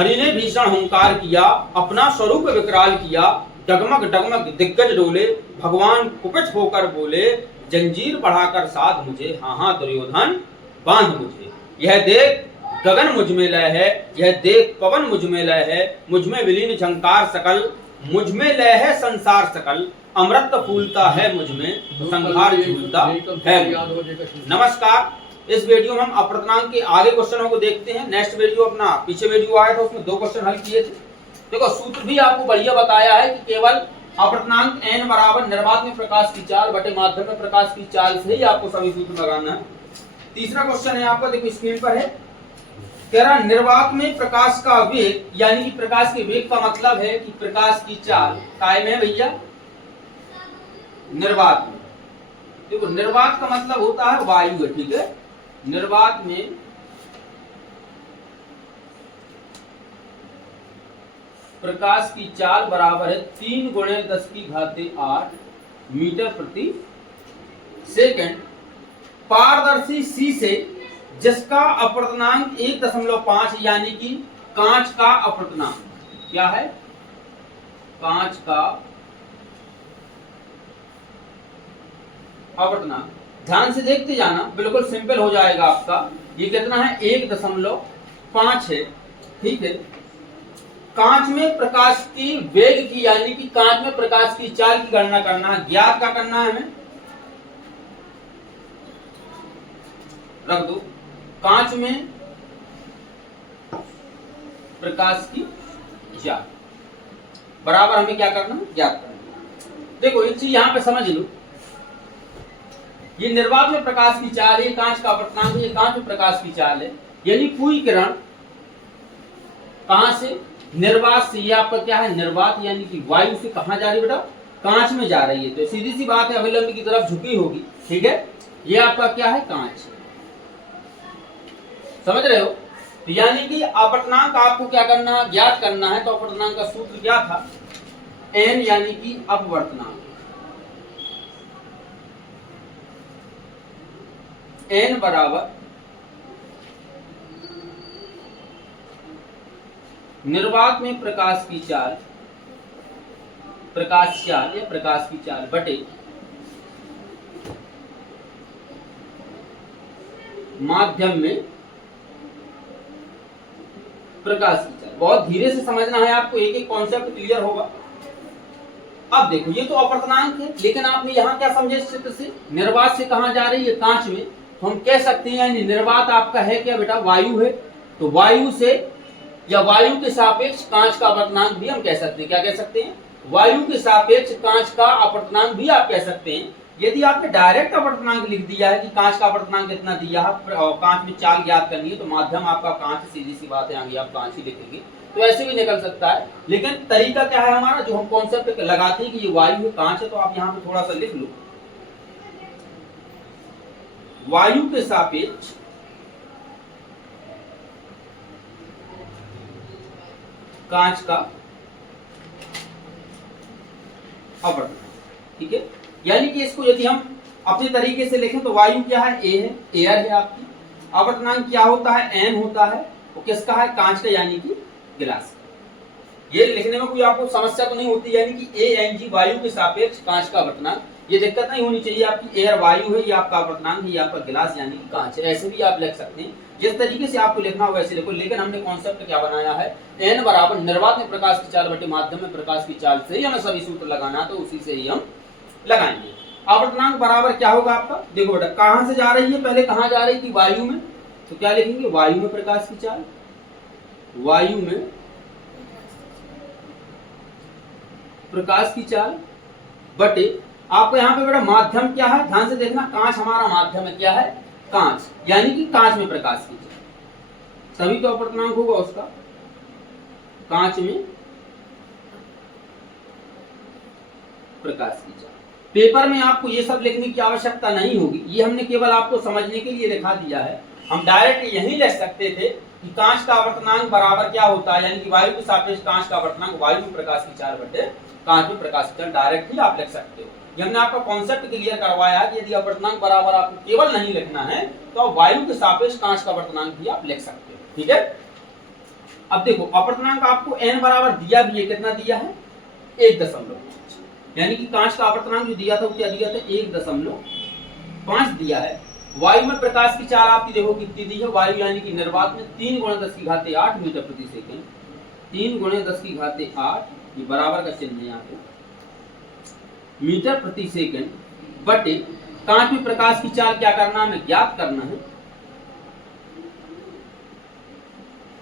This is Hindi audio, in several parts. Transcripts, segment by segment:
हरि ने भीषण हुंकार किया, अपना स्वरूप विकराल किया, डगमग डगमग दिग्गज डोले, भगवान कुपित होकर बोले, जंजीर बढ़ाकर साध मुझे, हाँ हाँ दुर्योधन बांध मुझे। यह देख गगन मुझ में लय है, यह देख पवन मुझ में लय है, मुझ में विलीन झंकार सकल, मुझ में लय है संसार सकल, अमृत फूलता है मुझ में, संहार झूलता है। नमस्कार, इस वीडियो में हम अपर्तनांक के आगे क्वेश्चनों को देखते हैं। नेक्स्ट वीडियो अपना पीछे वीडियो आया था, उसमें 2 क्वेश्चन हल किए थे। देखो सूत्र भी आपको बढ़िया बताया है कि केवल अपर्तनांक n बराबर निर्वात में प्रकाश की चाल बटे माध्यम में प्रकाश की चाल से ही आपको सभी सूत्र लगाना है। तीसरा क्वेश्चन है आपका, देखो स्क्रीन पर है, कह रहा निर्वात में प्रकाश का वेग, यानी कि प्रकाश के वेग का मतलब है कि प्रकाश की चाल काय में है भैया, निर्वात में। देखो निर्वात का मतलब होता है वायु है, ठीक है। निर्वात में प्रकाश की चाल बराबर है 3 × 10⁸ मीटर प्रति सेकंड। पारदर्शी सी से जिसका अपर्तनांक 1.5 यानी कि कांच का अपर्तनांक क्या है, कांच का अपर्तनांक। ध्यान से देखते जाना, बिल्कुल सिंपल हो जाएगा आपका। ये कितना है, 1.5 है, ठीक है। कांच में प्रकाश की वेग की यानी कि कांच में प्रकाश की चाल की गणना करना है, ज्ञात क्या करना है हमें, रख दो, कांच में प्रकाश की चाल बराबर हमें क्या करना है, ज्ञात करना। देखो एक चीज यहां पे समझ लो, ये निर्वात में प्रकाश की चाल, ये कांच का अपर्तनांक, ये कांच में प्रकाश की चाल है। यानी कोई किरण कहां से, निर्वात से, ये आपका क्या है, निर्वात यानी कि वायु से कहां जा रही है बेटा, कांच में जा रही है। तो सीधी सी बात है, अभिलंब की तरफ झुकी होगी, ठीक है। ये आपका क्या है, कांच, समझ रहे हो। यानी कि अपर्तनांक आपको क्या करना है, ज्ञात करना है। तो अपर्तनांक का सूत्र क्या था, n यानी कि अपवर्तनांक, n बराबर निर्वात में प्रकाश की चाल, प्रकाश चाल या प्रकाश की चाल बटे माध्यम में प्रकाश की चाल। बहुत धीरे से समझना है आपको, एक एक कॉन्सेप्ट क्लियर होगा। अब देखो ये तो अपर्तनांक है, लेकिन आपने यहां क्या समझे इस चित्र से, निर्वात से कहां जा रही है, कांच में। तो हम कह सकते हैं यानी निर्वात आपका है क्या बेटा, वायु है। तो वायु से या वायु के सापेक्ष कांच का अपर्तनांक भी हम कह सकते हैं, क्या कह सकते हैं, वायु के सापेक्ष कांच का अपर्तनांक भी आप कह सकते हैं। यदि आपने डायरेक्ट अपर्तनांक लिख दिया है कि कांच का अपर्तनांक कितना दिया है और कांच में चाल ज्ञात करनी है, तो माध्यम आपका कांच, सीधी सी बात है, आगे आप कांच ही लिखेंगे, तो ऐसे भी निकल सकता है। लेकिन तरीका क्या है हमारा, जो हम कॉन्सेप्ट लगाते हैं कि ये वायु है, कांच है, तो आप यहाँ पे थोड़ा सा लिख लो, वायु के सापेक्ष कांच का अपर्तनांक, ठीक है। यानी कि इसको यदि हम अपने तरीके से लिखें तो वायु क्या है, ए है, एयर है आपकी। अपर्तनांक क्या होता है, एन होता है, वो किसका है, कांच का यानी कि गिलास। ये लिखने में कोई आपको समस्या तो नहीं होती, यानी कि ANG वायु के सापेक्ष कांच का अपर्तनांक, ये दिक्कत नहीं होनी चाहिए आपकी। एयर वायु है, ये आपका अपर्तनांक है, ये आपका गिलास यानी कि कांच है। ऐसे भी आप लिख सकते हैं, जिस तरीके से आपको लिखना हो वैसे लिखो। लेकिन हमने कॉन्सेप्ट क्या बनाया है, n बराबर निर्वात में प्रकाश की चाल बटे माध्यम में प्रकाश की चाल से ही हमें सभी सूत्र लगाना है, तो उसी से ही हम लगाएंगे। अपर्तनांक बराबर क्या होगा आपका, देखो बेटा कहां से जा रही है, पहले कहां जा रही थी, वायु में, तो क्या लिखेंगे, वायु में प्रकाश की चाल, वायु में प्रकाश की चाल बटे आपको यहाँ पे बेटा माध्यम क्या है, ध्यान से देखना, कांच हमारा माध्यम है, क्या है, कांच, यानी कि कांच में प्रकाश की चाल, तभी तो अपर्तनांक होगा उसका, कांच में प्रकाश की चाल। पेपर में आपको ये सब लिखने की आवश्यकता नहीं होगी, ये हमने केवल आपको समझने के लिए लिखा दिया है। हम डायरेक्ट यही लिख सकते थे कि कांच का अपर्तनांक बराबर क्या होता है, यानी कि वायु के सापेक्ष कांच का अपर्तनांक वायु में प्रकाश की चाल बटे कांच में प्रकाश की चाल, डायरेक्ट ही आप लिख सकते हो। ये हमने आपका कॉन्सेप्ट क्लियर करवाया कि यदि अपर्तनांक बराबर आपको केवल नहीं लिखना है तो वायु के सापेक्ष कांच का अपर्तनांक भी आप लिख सकते हो, ठीक है। अब देखो अपवर्तनांक आपको n बराबर दिया भी है, कितना दिया है 1.5, यानी कि कांच का अपवर्तनांक जो दिया था वो क्या दिया था 1.5 दिया है। वायु में प्रकाश की चाल आपकी देखो कितनी दी है, वायु यानी कि निर्वात में 3 × 10⁸ मीटर प्रति सेकंड, 3 × 10⁸ ये बराबर का चिन्ह है यहाँ पे मीटर प्रति सेकंड बटे कांच में प्रकाश की चाल क्या करना है, हमें ज्ञात करना है।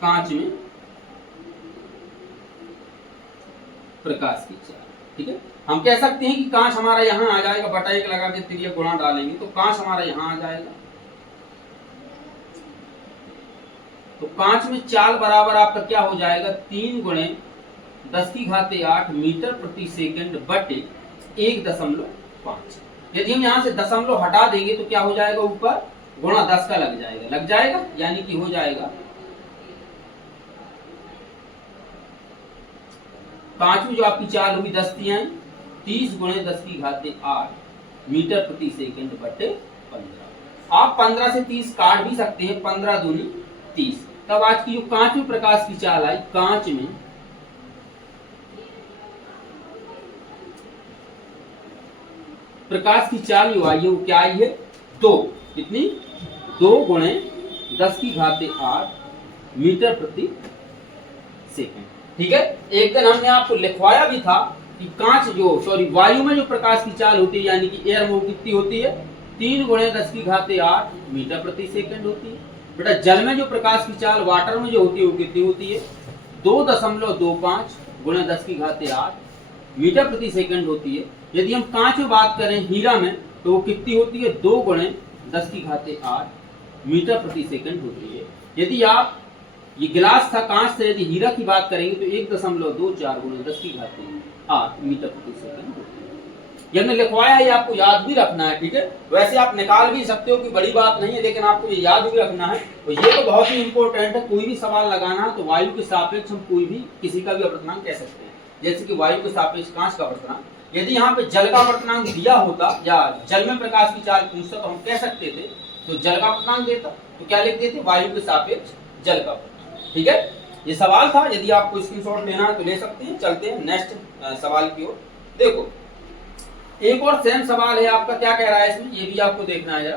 कांच में प्रकाश की चाल, ठीक है। हम कह सकते हैं कि कांच हमारा यहां आ जाएगा, बटा 1 लगा के तिरिया गुणा डालेंगे तो कांच हमारा यहां आ जाएगा। तो कांच में चाल बराबर आपका क्या हो जाएगा 3 × 10⁸ मीटर प्रति सेकंड बटे 1.5। यदि हम यहां से दशमलव हटा देंगे तो क्या हो जाएगा, ऊपर गुणा 10 का लग जाएगा, यानी कि हो जाएगा पांचवी जो आपकी चाल होगी 10 तिहाई 30 × 10⁸ मीटर प्रति सेकंड बटे 15। आप 15 से 30 काट भी सकते हैं, 15 दूनी 30। तब आज की जो कांच में प्रकाश की चाल आई, कांच में प्रकाश की चाल जो आई है वो क्या आई है 2, कितनी 2 × 10⁸ मीटर प्रति सेकंड, ठीक है। एक दिन हमने आपको लिखवाया भी था कि कांच वायु में जो प्रकाश की चाल होती है यानी कि एयर में वो कितनी होती है 3 × 10⁸ मीटर प्रति सेकंड होती है। बेटा जल में जो प्रकाश की चाल वाटर में जो होती है वो कितनी होती है 2.25 × 10⁸ मीटर प्रति सेकंड होती है। यदि हम कांच में बात करें हीरा में तो वो कितनी होती है 2 × 10⁸ मीटर प्रति सेकंड होती है। यदि आप ये गिलास था कांच से, यदि हीरा की बात करेंगे तो 1.24 × 10⁸ मीटर प्रति सेकंड होती है। ये हमने लिखवाया है, आपको याद भी रखना है, ठीक है। वैसे आप निकाल भी सकते हो कि बड़ी बात नहीं है, लेकिन आपको ये याद भी रखना है। तो ये तो बहुत ही इंपॉर्टेंट है, कोई भी सवाल लगाना है तो वायु के सापेक्ष हम कोई भी किसी का भी अपवर्तनांक कह सकते हैं। जैसे कि वायु के सापेक्ष कांच का अपवर्तनांक, यदि यहाँ पे जल का अपवर्तनांक दिया होता या जल में प्रकाश की चाल पूछता तो हम कह सकते थे, तो जल का अपवर्तनांक देता तो क्या लिख देते वायु के सापेक्ष जल का, ठीक है। ये सवाल था, यदि आपको स्क्रीनशॉट लेना है तो ले सकते हैं। चलते हैं नेक्स्ट सवाल की ओर। देखो एक और सेम सवाल है आपका, क्या कह रहा है इसमें, ये भी आपको देखना है जरा।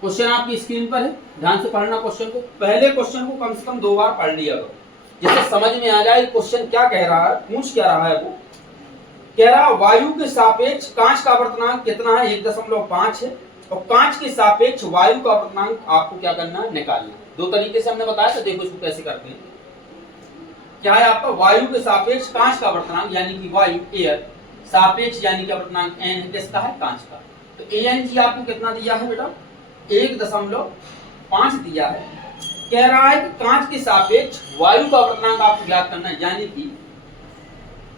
क्वेश्चन आपकी स्क्रीन पर है, ध्यान से पढ़ना क्वेश्चन को। पहले क्वेश्चन को कम से कम 2 बार पढ़ लिया करो, जिससे समझ में आ जाए क्वेश्चन क्या कह रहा है, पूछ क्या रहा है। वो कह रहा वायु के सापेक्ष कांच का अपवर्तनांक कितना है 1.5 है, और कांच के सापेक्ष वायु का अपवर्तनांक आपको क्या करना है निकालना है। 2 तरीके से हमने बताया था, देखो इसको कैसे करते हैं। क्या है आपका वायु के सापेक्ष कांच का अपवर्तनांक यानी कि वायु एयर, सापेक्ष यानी कि अपवर्तनांक n है, किसका है कांच का। तो ANG आपको कितना दिया है बेटा 1.5 दिया है। कह रहा है कि कांच के सापेक्ष वायु का अपवर्तनांक आपको ज्ञात करना है, यानी कि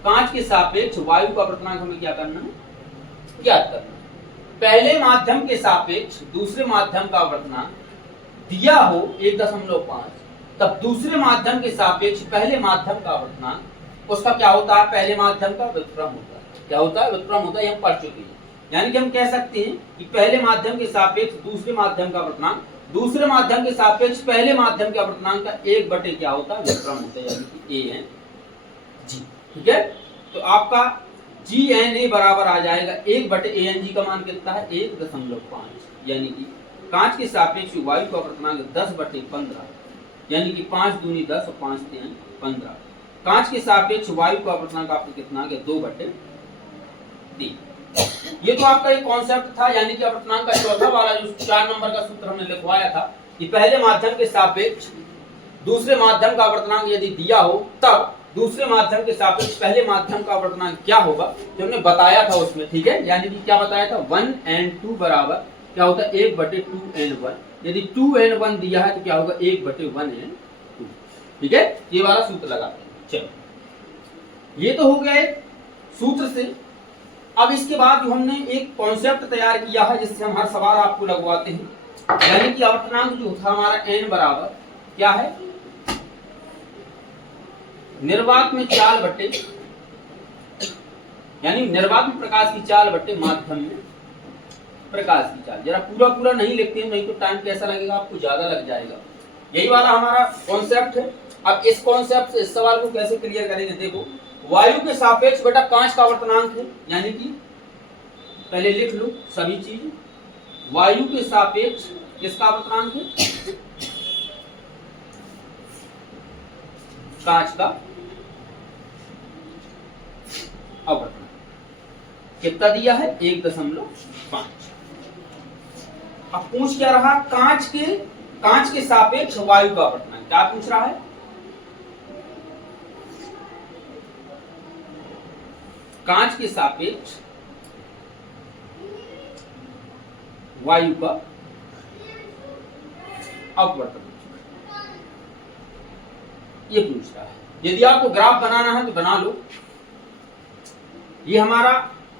कांच के सापेक्ष वायु का अपवर्तनांक हमें क्या करना है ज्ञात करना है। पहले माध्यम के सापेक्ष दूसरे माध्यम का अपवर्तनांक दिया हो 1.5, तब दूसरे माध्यम के सापेक्ष पहले माध्यम का अपवर्तनांक उसका क्या होता है, पहले माध्यम का व्युत्क्रम होता है। क्या होता है, व्युत्क्रम होता है, हम पढ़ चुके हैं। यानी कि हम कह सकते हैं कि पहले माध्यम के सापेक्ष दूसरे माध्यम का अपवर्तनांक दूसरे माध्यम के सापेक्ष पहले माध्यम के अपवर्तनांक का 1 क्या होता है व्युत्क्रम होता है, यानी कि ANG, ठीक है। तो आपका GNA बराबर आ जाएगा 1/ANG का मान कितना है 1.5, यानी कि कांच के सापेक्ष वायु का अपवर्तनांक 10/15, यानी कि 5 दूनी 10 और 5 तिहाई 15। कांच के सापेक्ष वायु का अपवर्तनांक आपको कितना आ गया 2/3। ये तो आपका एक कॉन्सेप्ट था, यानी कि अपवर्तनांक का चौथा वाला जो 4 नंबर का सूत्र हमने लिखवाया था कि पहले माध्यम के सापेक्ष दूसरे माध्यम का अपवर्तनांक यदि दिया हो तब दूसरे माध्यम के सापेक्ष पहले माध्यम का अपवर्तनांक क्या होगा, जो हमने बताया था उसमें, ठीक है। यानी कि क्या बताया था 1 and 2 बराबर क्या होता है 1/2 and 1। यदि 2 and 1 दिया है तो क्या होगा 1/1 and 2, ठीक है। ये वाला सूत्र लगाते हैं। चलो ये तो हो गया एक सूत्र से। अब इसके बाद जो हमने एक कॉन्सेप्ट तैयार किया है जिससे हम हर सवाल आपको लगवाते हैं, यानी कि अपवर्तनांक जो था हमारा n बराबर क्या है निर्वात में चाल बटे, यानी निर्वात में प्रकाश की चाल बटे माध्यम में प्रकाश की चाल। जरा पूरा पूरा नहीं लिखते हैं, नहीं तो टाइम कैसा लगेगा आपको, ज्यादा लग जाएगा। यही वाला हमारा कॉन्सेप्ट है। अब इस कॉन्सेप्ट से इस सवाल को कैसे क्लियर करेंगे, देखो वायु के सापेक्ष बेटा कांच का आवर्तनांक है, यानी कि पहले लिख लो सभी चीज, वायु के सापेक्ष किसका आवर्तनांक है, कांच का आवर्तनांक कितना दिया है 1.5। अब पूछ क्या रहा, कांच के सापेक्ष वायु का आवर्तनांक, क्या पूछ रहा है, कांच के सापेक्ष वायु का अपवर्तन, ये पूछ रहा है। यदि आपको ग्राफ बनाना है तो बना लो। ये हमारा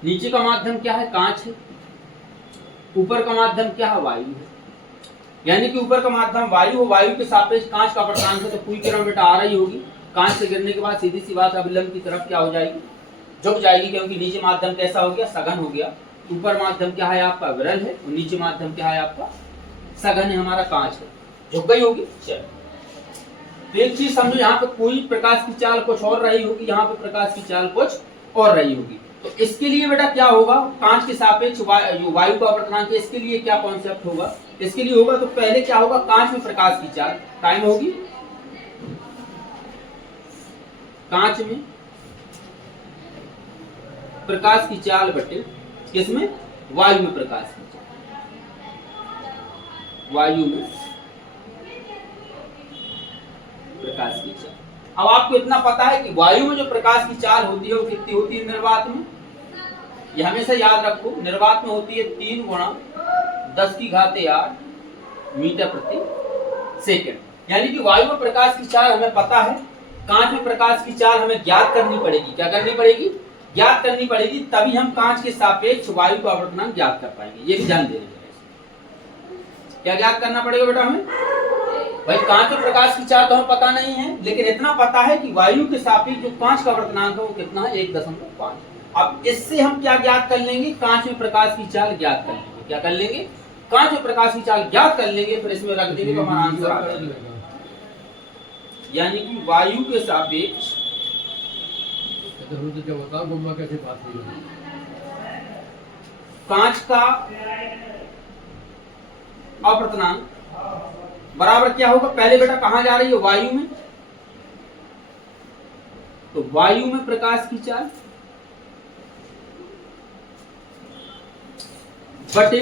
नीचे का माध्यम क्या है, कांच है, ऊपर का माध्यम क्या है, वायु है, यानी कि ऊपर का माध्यम वायु हो, वायु के सापेक्ष कांच का अपवर्तनांक है, तो पूरी किरण बेटा आ रही होगी, कांच से गिरने के बाद सीधी सी बात अभिलंब की तरफ क्या हो जाएगी, झुक जाएगी, क्योंकि नीचे माध्यम कैसा हो गया, सघन हो गया। ऊपर माध्यम क्या है आपका, विरल है, और नीचे माध्यम क्या है आपका, सघन है, हमारा कांच है, झुक गई होगी। चलो तो एक चीज समझो, यहाँ पे कोई प्रकाश की चाल कुछ और रही होगी, यहाँ पे प्रकाश की चाल कुछ और रही होगी। तो इसके लिए बेटा क्या होगा, कांच के सापेक्ष वायु का अपवर्तनांक, इसके लिए क्या कॉन्सेप्ट होगा, इसके लिए होगा तो पहले क्या होगा, कांच में प्रकाश की चाल टाइम होगी, कांच में प्रकाश की चाल बटे किसमें, वायु में प्रकाश की चाल, वायु में प्रकाश की चाल। अब आपको इतना पता है कि वायु में जो प्रकाश की चाल होती है वो कितनी होती है निर्वात में, ये हमेशा याद रखो, निर्वात में होती है 3 × 10⁸ मीटर प्रति सेकंड। यानी कि वायु में प्रकाश की चाल हमें पता है, कांच में प्रकाश की चाल हमें ज्ञात करनी पड़ेगी। क्या करनी पड़ेगी, ज्ञात करनी पड़ेगी, तभी हम कांच के सापेक्ष वायु का अपवर्तनांक ज्ञात कर पाएंगे। ये भी ध्यान देना है। क्या ज्ञात करना पड़ेगा बेटा हमें, भाई कांच में प्रकाश की चाल तो हमें पता नहीं है, लेकिन इतना पता है कि वायु के सापेक्ष जो कांच का अपवर्तनांक है वो कितना है, 1.5। अब इससे हम क्या ज्ञात कर लेंगे, कांच में प्रकाश की चाल ज्ञात कर लेंगे। क्या कर लेंगे, कांच में प्रकाश की चाल ज्ञात कर लेंगे, फिर इसमें रख देंगे तो हमारा आंसर आ जाएगा। यानी कि वायु के सापेक्ष कांच का अपवर्तनांक बराबर क्या होगा, पहले बेटा कहां जा रही है, वायु में, तो वायु में प्रकाश की चाल बटे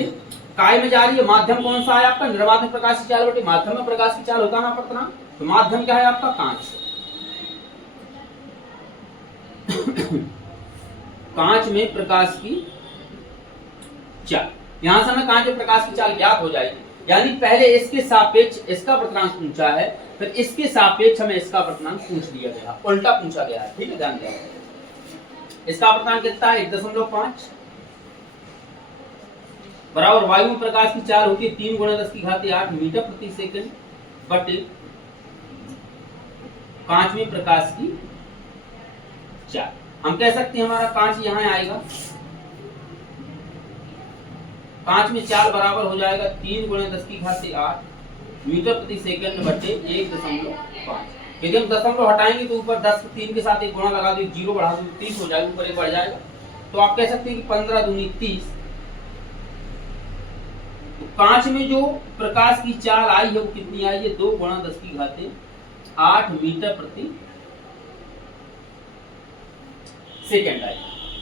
काय में जा रही है, माध्यम कौन सा है आपका, निर्वात में प्रकाश की चाल बटे माध्यम में प्रकाश की चाल होता ना अपवर्तनांक, तो माध्यम क्या है आपका, कांच। कांच में प्रकाश की चाल, यहां से हमें कांच में प्रकाश की चाल ज्ञात हो जाएगी। यानी पहले इसके सापेक्ष इसका अपवर्तनांक पूछा है, फिर इसके सापेक्ष हमें इसका अपवर्तनांक पूछ दिया गया, उल्टा पूछा गया है। ठीक है, ध्यान दें। इसका अपवर्तनांक कितना है, 1.5 बराबर वायु में प्रकाश की चाल होती है 3 × 10⁸ मीटर प्रति सेकंड बटे कांच में प्रकाश की चाल। हम कह सकते हैं हमारा कांच यहां आएगा, कांच में चाल बराबर हो जाएगा 3 × 10⁸ मीटर प्रति सेकंड बटे 1.5। यदि हम दशमलव हटाएंगे तो ऊपर 10 3 के साथ एक गुणा लगा दो, 0 बढ़ा दो, 30 हो जाएगा, ऊपर एक बढ़ जाएगा, तो आप कह सकते हैं कि 15 दूनी 30। तो कांच में जो प्रकाश की चाल आई है वो कितनी आई है, 2 × 10⁸ मीटर प्रति सेकंड आई।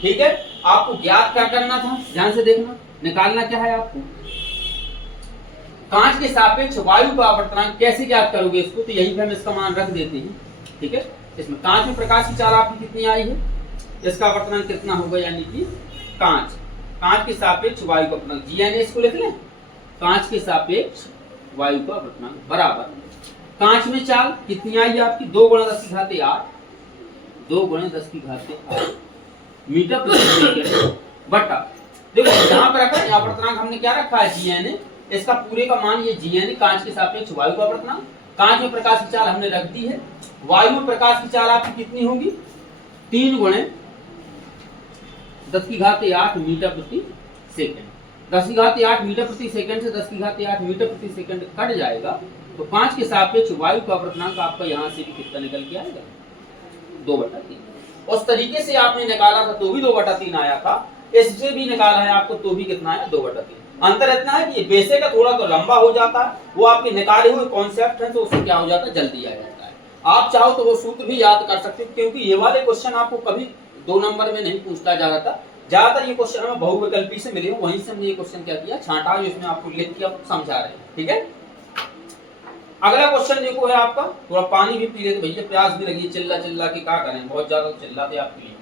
ठीक है, आपको ज्ञात क्या करना था, ध्यान से देखना, निकालना क्या है आपको, कांच के सापेक्ष वायु का अपवर्तनांक कैसे ज्ञात करोगे इसको, तो यही पे हम इसका मान रख देते हैं। ठीक है, इसमें कांच में प्रकाश की चाल आपकी कितनी आई है, इसका अपवर्तनांक कितना होगा, यानी कि कांच के सापेक्ष वायु का अपवर्तनांक, जी इसको लिख लें, कांच के सापेक्ष वायु का अपवर्तनांक बराबर कांच में चाल कितनी आई है आपकी, 2 × 10⁸ मीटर प्रति सेकंड बटा, देखो यहाँ पर रखा है अपवर्तनांक हमने क्या रखा है, जी इसका पूरे का मान ये जी कांच के सापेक्ष वायु का अपवर्तनांक, कांच में प्रकाश की चाल हमने रख दी है, वायु में प्रकाश की चाल आपकी कितनी होगी, 3 × 10⁸ मीटर प्रति सेकंड। 10⁸ मीटर प्रति सेकंड से 10⁸ मीटर प्रति सेकंड कट जाएगा, तो 5 के सापेक्ष वायु का अपवर्तनांक आपका यहाँ से भी कितना निकल के आएगा, 2/3। उस तरीके से आपने निकाला था तो भी 2/3 आया था, इससे भी निकाला है आपको तो भी कितना आया, 2/3। अंतर इतना है कि बेसे का थोड़ा तो लंबा हो जाता है, वो आपके निकाले हुए कॉन्सेप्ट है तो उससे क्या हो जाता है, जल्दी आ जाता है। आप चाहो तो वो सूत्र भी याद कर सकते हो, क्योंकि ये वाले क्वेश्चन आपको कभी 2 नंबर में नहीं पूछता जा रहा था, ज्यादातर ये क्वेश्चन हमें बहुविकल्पी से मिले, वहीं से हमने ये क्वेश्चन क्या किया, छांटा, जो इसमें आपको लिख के अब समझा रहे हैं। ठीक है, अगला क्वेश्चन देखो है आपका, थोड़ा पानी भी पी ले तो भैया, प्यास भी लगी, चिल्ला चिल्ला के क्या करें, बहुत ज्यादा चिल्लाते आपके लिए।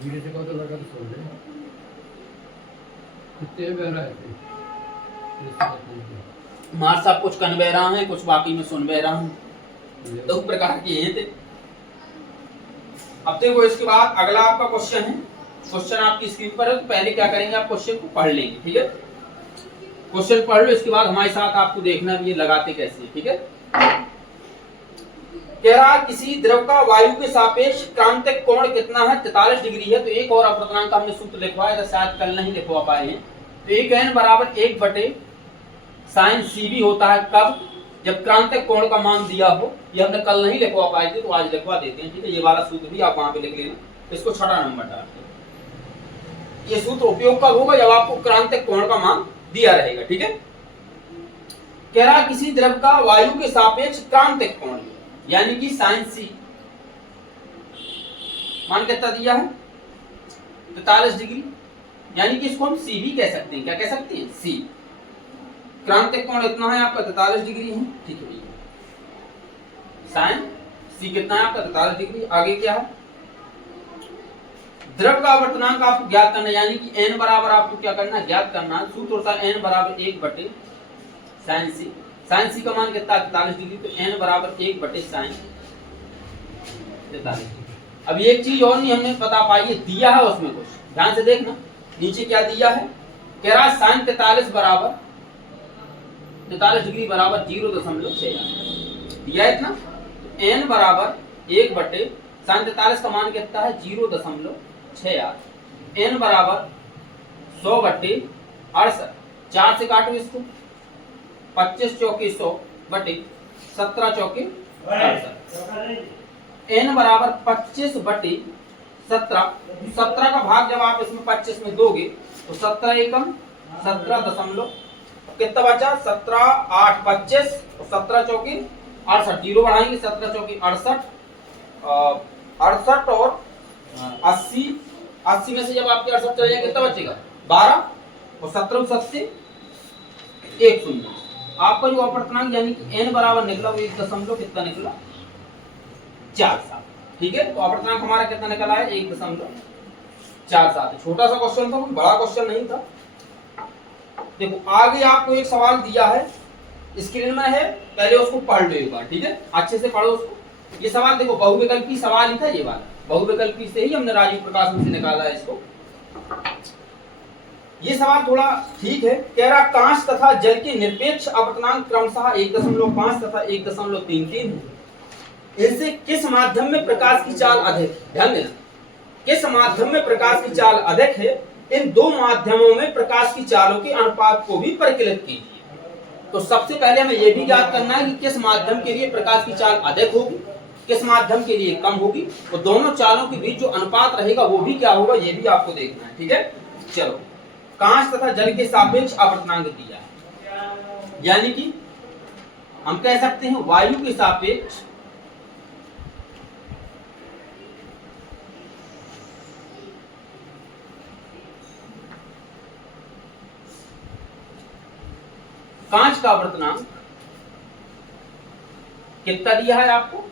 धीरे से कहो तो लगा तो छोड़ दे, कितने बहरा है मार साहब, कुछ कन बह रहा है, कुछ बाकी में सुन बह रहा हूँ, 2 प्रकार के हैं थे। अब देखो इसके बाद अगला आपका क्वेश्चन है, क्वेश्चन आपकी स्क्रीन पर है, तो पहले क्या करेंगे, आप क्वेश्चन को पढ़ लेंगे। ठीक है, क्वेश्चन पढ़ लो, इसके बाद हमारे साथ आपको देखना भी ये लगाते कैसे है। ठीक है, कह रहा किसी द्रव का वायु के सापेक्ष क्रांतिक कोण कितना है, 43 डिग्री है। तो एक और अपवर्तनांक हमने सूत्र लिखवाया था, शायद कल नहीं लिखवा पाए हैं। तो एक n बराबर 1/sin CV होता है, कब, जब क्रांतिक कोण का मान दिया हो। ये हमने कल नहीं लिखवा पाए थे तो आज लिखवा देते हैं। ठीक है, ये वाला सूत्र भी आप वहां पे लिख लेना, इसको 6वां नंबर डालते। ये सूत्र उपयोग कब होगा, जब आपको क्रांतिक कोण का मान दिया रहेगा। ठीक है, कह रहा किसी द्रव का वायु के सापेक्ष क्रांतिक कोण यानी कि sin C मान कितना दिया है, 43 डिग्री, यानी कि इसको हम C भी कह सकते हैं। क्या कह सकते हैं, C। क्रांतिक कोण इतना है आपका, 43 डिग्री है। ठीक है, sin C कितना है आपका, 43 डिग्री। आगे क्या है, द्रव का अपवर्तनांक आपको ज्ञात करना है, यानी कि n बराबर आपको क्या करना है, ज्ञात करना है। सूत्र होता है n बराबर 1/sin C। sin C का मान कितना है, 43 डिग्री, तो n बराबर 1/sin 43 डिग्री। अब एक चीज और नहीं हमने बता पाई है, दिया है उसमें कुछ, ध्यान से देखना नीचे क्या दिया है। कह रहा sin 43 बराबर 43 डिग्री बराबर 0.68 दिया है इतना। n बराबर 1/sin 43 का मान कितना है, 0.68। n बराबर 100/68, 4 से काटो इसको, 25 चौके 100 बटे 17 चौके 68। n बराबर 25/17, 17 का भाग जब आप इसमें 25 में दोगे तो 17 एकम 17 कितना बचा, 17 8 25, 17 चौके 68, जीरो बढ़ाएंगे, 17 चौके 68, 68 और 80, 80 में से जब आपके 68 चले जाएंगे कितना बचेगा, 12, और 17 7 1 0। आपका जो अपवर्तनांक यानी कि n बराबर निकला वो 1 कितना निकला, 47। ठीक है, तो अपवर्तनांक हमारा कितना निकला है, 1.47। छोटा सा क्वेश्चन था, कोई बड़ा क्वेश्चन नहीं था। देखो आगे आपको एक सवाल दिया है, स्क्रीन में है, पहले उसको पढ़ लो एक बार। ठीक है, अच्छे से पढ़ो उसको। ये सवाल देखो बहुविकल्पी सवाल ही था, ये वाला बहुविकल्पी से ही हमने राजीव प्रकाशन से निकाला है इसको। ये सवाल थोड़ा ठीक है, कह रहा कांच तथा जल के निरपेक्ष अपवर्तनांक क्रमशः 1.5 तथा 1.33 है। इनसे किस माध्यम में प्रकाश की चाल अधिक, ध्यान देना, किस माध्यम में प्रकाश की चाल अधिक है, इन दो माध्यमों में प्रकाश की चालों के अनुपात को भी परिकलित कीजिए। तो सबसे पहले हमें यह भी याद करना है कि किस माध्यम के लिए प्रकाश की चाल अधिक होगी, किस माध्यम के लिए कम होगी, और दोनों चालों के बीच जो अनुपात रहेगा वो भी क्या होगा, ये भी आपको देखना है। ठीक है, चलो, कांच तथा जल के सापेक्ष अपवर्तनांक दिया है, यानी कि हम कह सकते हैं वायु के सापेक्ष कांच का अपवर्तनांक कितना दिया है आपको,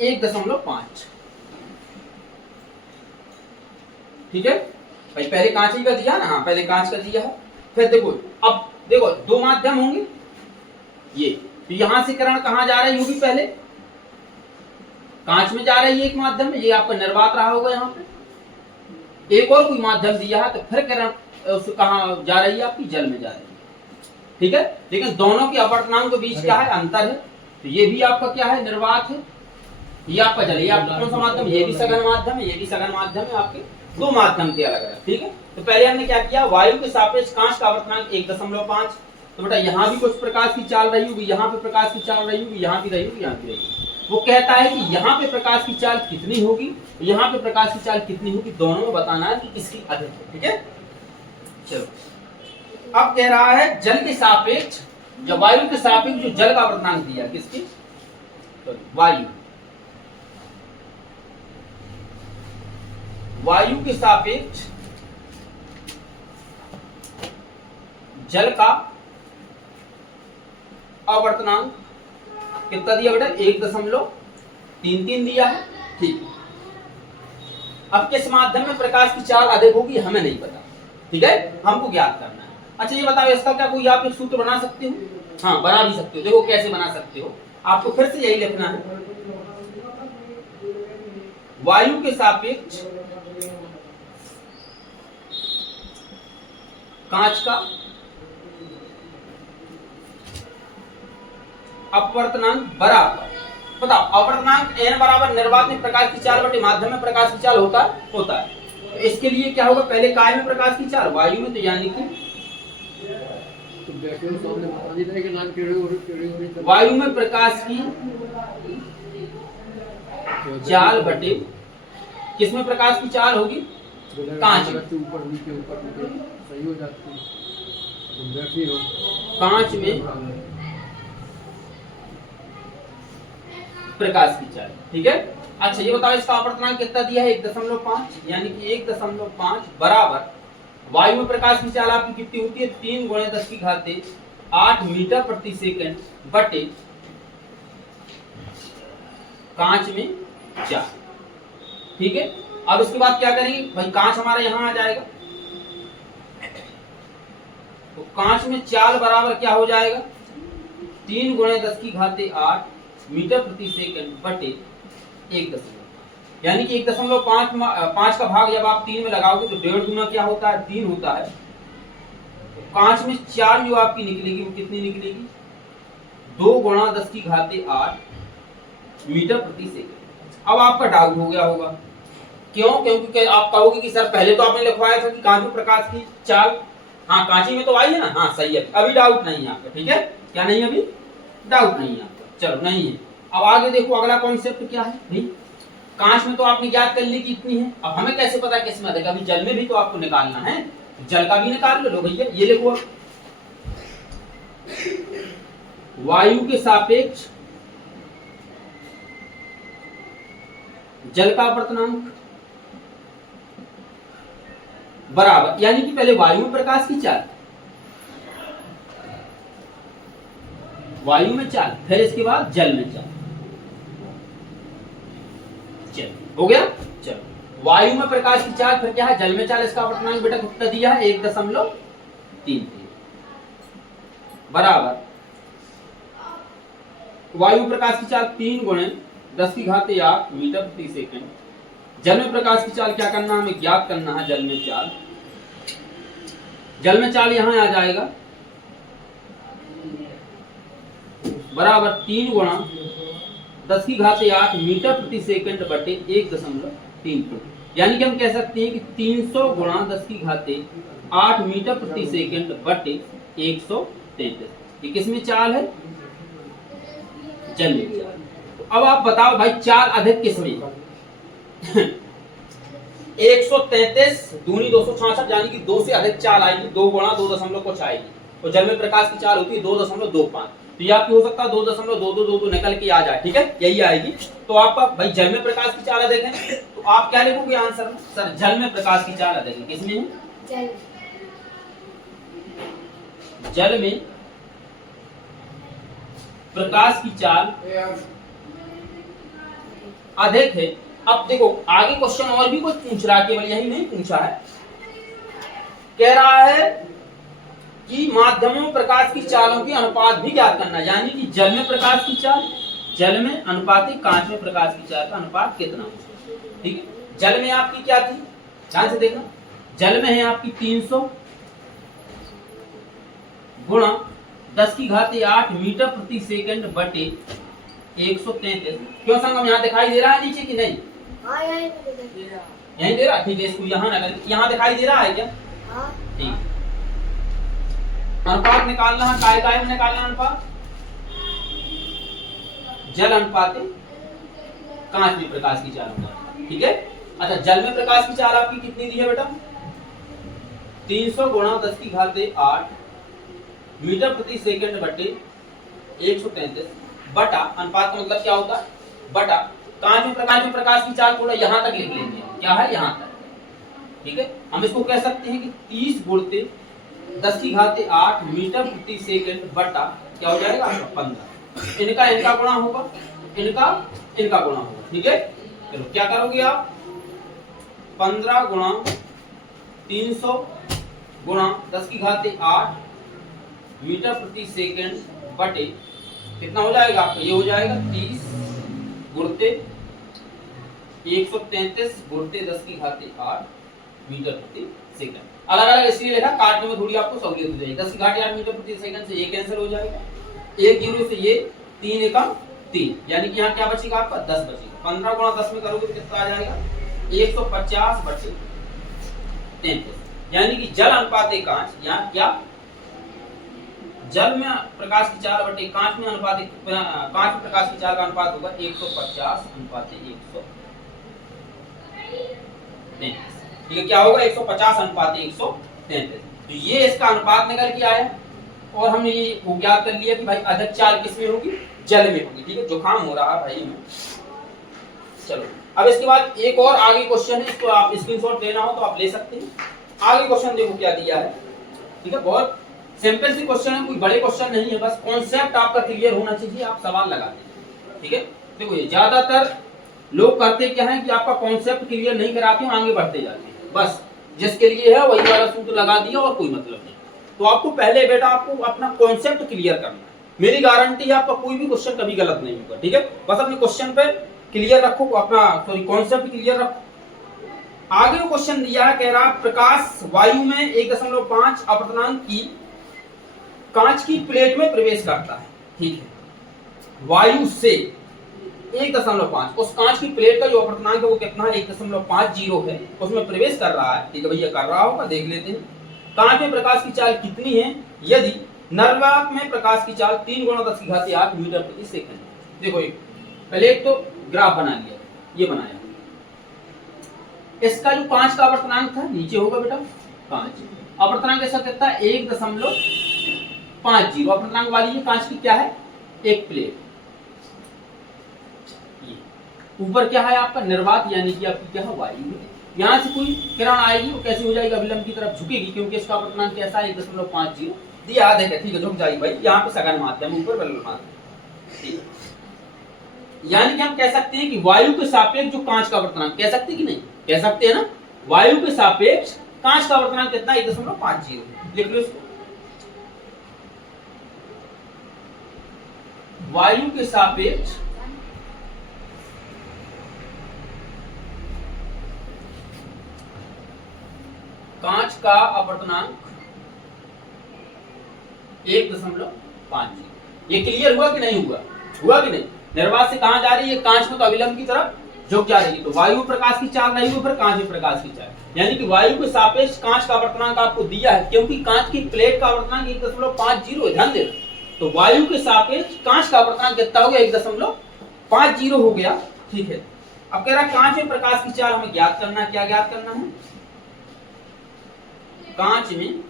1.5। ठीक है भाई, पहले कांच ही का दिया ना, हाँ पहले कांच का दिया है। फिर देखो, अब देखो दो माध्यम होंगे, ये तो यहां से किरण कहां जा रहा है, यू भी पहले कांच में जा रहा है, ये एक माध्यम में, ये आपका निर्वात रहा होगा यहाँ पे। एक और कोई माध्यम दिया है तो फिर किरण कहां जा रही है, आपकी जल में जा रही है। ठीक है, लेकिन दोनों के अपवर्तनांक के बीच क्या है, अंतर है। तो ये भी आपका क्या है, निर्वात है, ये आपका जल, ये आपका कौन सा माध्यम, ये भी सघन माध्यम है, ये भी सघन माध्यम है, आपके दो माध्यम के अलग अलग। ठीक है, तो पहले हमने क्या किया, वायु के सापेक्ष कांच का अपवर्तनांक 1.5, तो बेटा यहाँ भी कुछ प्रकाश की चाल रही होगी, यहाँ पे प्रकाश की चाल रही होगी, यहाँ भी रही होगी, यहाँ भी रही होगी। वो कहता है कि यहाँ पे प्रकाश की चाल कितनी होगी, यहाँ पे प्रकाश की चाल कितनी होगी, दोनों में बताना है कि किसकी अधिक है। ठीक है, चलो अब कह रहा है जल के सापेक्ष या वायु के सापेक्ष जो जल का अपवर्तनांक दिया, किसकी, वायु, वायु के सापेक्ष जल का अपवर्तनांक कितना दिया बेटा, 1.33 दिया है। ठीक, अब किस माध्यम में प्रकाश की चाल अधिक होगी हमें नहीं पता, ठीक है, हमको ज्ञात करना है। अच्छा ये बताओ इसका क्या कोई आप एक सूत्र बना सकते हो? हाँ बना भी सकते हो, देखो कैसे बना सकते हो, आपको फिर से यही लिखना है, वायु के सापेक्ष कांच का अपवर्तनांक बराबर, बताओ अपवर्तनांक n बराबर निर्वात में प्रकाश की चाल बटे माध्यम में प्रकाश की चाल होता है। तो इसके लिए क्या होगा, पहले काय में प्रकाश की चाल, वायु में, तो यानी कि तो बैठे हो सामने बता दी कि नाम टेढ़े हो रही वायु में प्रकाश की चाल बटे किसमें प्रकाश की चाल होगी, कांच में, ऊपर नीचे सही हो जाती है। तुम बैठी हो कांच में प्रकाश की चाल, ठीक है। अच्छा ये बताओ इसका अपवर्तनांक कितना दिया है, 1.5, यानी कि 1.5 बराबर वायु में प्रकाश की चाल आपकी कितनी होती है, 3 × 10⁸ मीटर प्रति सेकंड बटे कांच में चाल, ठीक है। अब इसके बाद क्या करेंगे भाई, कांच हमारा यहां आ जाएगा, तो कांच में चाल बराबर क्या हो जाएगा, 3 × 10⁸ मीटर प्रति सेकंड बटे 1.5, यानी कि 1.5 का भाग जब आप 3 में लगाओगे तो 1.5 गुना क्या होता है, 3 होता है। तो कांच में चाल जो आपकी निकलेगी वो कितनी निकलेगी, 2 × 10⁸ मीटर प्रति सेकंड। अब आपका डाउट हो गया होगा, क्यों, क्योंकि आप कहोगे कि सर पहले तो आपने लिखवाया था कि कांच में प्रकाश की चाल, हाँ कांची में तो आई है ना, हाँ सही है, अभी डाउट नहीं है आपका, ठीक है, क्या नहीं, अभी डाउट नहीं है आपका, चलो नहीं है। अब आगे देखो अगला कॉन्सेप्ट क्या है भाई, कांच में तो आपने ज्ञात कर ली कि इतनी है, अब हमें कैसे पता किस में अधिक, अभी जल में भी तो आपको निकालना है, जल का भी निकाल लो भैया, ये लिखो वायु के सापेक्ष जल का अपवर्तनांक बराबर, यानी कि पहले वायु में प्रकाश की चाल, वायु में चाल, फिर इसके बाद जल में चाल, चलो हो गया। चलो वायु में प्रकाश की चाल, फिर क्या है जल में चाल, इसका अपवर्तनांक बेटा कितना दिया है, 1.33 बराबर वायु प्रकाश की चाल 3 × 10⁸ मीटर प्रति सेकंड। जल में प्रकाश की चाल क्या करना, हमें ज्ञात करना है, जल में चाल, जल में चाल यहां आ जाएगा बराबर 3 × 10⁸ मीटर प्रति सेकंड बटे 1.3, यानी कि हम कह सकते हैं कि 300 × 10⁸ मीटर प्रति सेकंड बटे 133। ये किसमें चाल है, जल में चाल। तो अब आप बताओ भाई चाल अधिक किसमें 133 दूनी 266, यानी कि 2 से अधिक चाल आएगी, 2 × 2 कुछ आएगी, और जल में प्रकाश की चाल होती है 2.25, तो ये आपकी हो सकता है 2.2222 निकल के आ जाए, ठीक है, यही आएगी। तो आपका भाई जल में प्रकाश की चाल अधिक है, तो आप क्या लिखोगे आंसर में, सर जल में प्रकाश की चाल अधिक है, किसमें है, जल में प्रकाश की चाल अधिक है। अब देखो आगे क्वेश्चन और भी कुछ पूछ रहा है, केवल यही नहीं पूछा है, कह रहा है कि माध्यमों में प्रकाश की चालों के अनुपात भी ज्ञात करना, यानी कि जल में प्रकाश की चाल, जल में अनुपातिक कांच में प्रकाश की चाल का अनुपात कितना हो, ठीक है। जल में आपकी क्या थी, ध्यान से देखना, जल में है आपकी 300 × 10⁸ मीटर प्रति सेकंड बटे 133। क्यों संगम यहाँ दिखाई दे रहा है नीचे कि नहीं, यहीं दे रहा, ठीक है, इसको यहाँ ना, यहाँ दिखाई दे रहा है क्या, ठीक। अनुपात निकालना है, काय में निकालना अनुपात, जल अनुपात कांच में प्रकाश की चाल अनुपात, ठीक है। अच्छा, जल में प्रकाश की चाल आपकी कितनी दी है बेटा, 300 गुणा 10 की घात 8 मीटर प्रति सेकंड बटे 133 बटा, अनुपात का मतलब क्या होता है, बटा कांच में प्रकाश की चाल थोड़ा यहां तक लिख लेंगे, क्या है यहां तक, ठीक है। हम इसको कह सकते हैं कि 30 गुणते 10 की घात 8 मीटर प्रति सेकंड बटा क्या हो जाएगा आपका 15, इनका गुणा होगा, इनका गुणा होगा, ठीक है। चलो क्या करोगे आप, 15 गुणा 300 गुणा 10 की घात 8 मीटर प्रति सेकंड बटे कितना हो जाएगा आपका, ये हो जाएगा 30 गुणते 133 गुणते 10 की घात 8 मीटर प्रति सेकंड। अलग अलग इसलिए लिखा, काटने में थोड़ी आपको सहूलियत हो जाएगी। 10 की घात 8 मीटर प्रति सेकंड से ये कैंसिल हो जाएगा, 1 जीरो से ये 3 एकम 3, यानी कि यहाँ क्या बचेगा आपका 10 बचेगा। 15 गुणा 10 में करोगे तो कितना आ जाएगा 150 बटे 33, यानी कि जल अनुपात कांच, यहाँ क्या जल में प्रकाश की चाल बटे कांच में अनुपात, कांच में प्रकाश की चाल का अनुपात होगा 150 अनुपात 133, ठीक है। क्या होगा 150 अनुपात 133, तो ये इसका अनुपात निकल के आया और हमने ये वो ज्ञात कर लिया कि भाई अधिक चाल किसमें होगी, जल में होगी, ठीक है। जुकाम हो रहा है भाई में। चलो अब इसके बाद एक और आगे क्वेश्चन है, इसको आप स्क्रीनशॉट लेना हो तो आप ले सकते हैं। आगे क्वेश्चन देखो क्या दिया है, ठीक है। बहुत सिंपल सी क्वेश्चन है, कोई बड़े क्वेश्चन नहीं है, बस कॉन्सेप्ट आपका क्लियर होना चाहिए, आप सवाल लगाते हैं, ठीक है। देखो ये ज्यादातर लोग करते क्या है कि आपका कॉन्सेप्ट क्लियर नहीं कराते हैं, आगे बढ़ते जाते हैं, बस जिसके लिए है वही वाला सूत्र लगा दिया और कोई मतलब नहीं। तो आपको पहले बेटा आपको अपना कॉन्सेप्ट क्लियर करना है, मेरी गारंटी है आपका कोई भी क्वेश्चन कभी गलत नहीं होगा, ठीक है। बस अपने क्वेश्चन पे क्लियर रखो, अपना सॉरी कॉन्सेप्ट क्लियर रखो। आगे वो क्वेश्चन दिया है, कह रहा प्रकाश वायु में 1.5 अपवर्तनांक की कांच की प्लेट में प्रवेश करता है, ठीक है। वायु से 1.5, उस कांच की प्लेट का जो अपवर्तनांक है वो कितना है 1.50 है, उसमें प्रवेश कर रहा है, ठीक है भैया, कर रहा होगा, देख लेते हैं। कांच में प्रकाश की चाल कितनी है यदि निर्वात में प्रकाश की चाल 3 गुणा 10 की घात 8 मीटर प्रति सेकंड। देखो एक पहले एक तो ग्राफ बना लिया, ये बनाया, इसका जो कांच का अपवर्तनांक था नीचे होगा बेटा, कांच अपवर्तनांक ऐसा कितना है 1.50 अपवर्तनांक वाली है कांच की, क्या है एक प्लेट, ऊपर क्या है आपका निर्वात, यानी कि आपकी क्या है वायु है। यहां से कोई किरण आएगी वो कैसी हो जाएगी, अभिलंब की तरफ झुकेगी, क्योंकि इसका अपवर्तनांक कैसा है 1.50 दिया है, देखिए ठीक है, झुक जाएगी भाई, यहाँ पे सघन माध्यम ऊपर बल माध्यम, ठीक है। यानी कि हम कह सकते हैं कि वायु के सापेक्ष जो कांच का अपवर्तनांक, कह सकते हैं कि नहीं, कह सकते हैं ना, वायु के सापेक्ष कांच का अपवर्तनांक कितना 1.50, लिख लो इसको, वायु के सापेक्ष कांच का अपवर्तनांक 1.50। ये क्लियर हुआ कि नहीं हुआ, हुआ कि नहीं। निर्वात से कहां जा रही है, कांच में, तो अभिलंब की तरफ झुक जा रही है, तो वायु प्रकाश की चाल नहीं हुई, फिर कांच में प्रकाश की चाल, यानी कि वायु के सापेक्ष कांच का अपवर्तनांक आपको दिया है, क्योंकि कांच की प्लेट का अपवर्तनांक 1.50 है, ध्यान देना। तो वायु के सापेक्ष कांच का अपवर्तनांक कितना हो गया 1.50 हो गया, ठीक है। अब कह रहा कांच में प्रकाश की चाल हमें ज्ञात करना है, क्या ज्ञात करना है, कांच में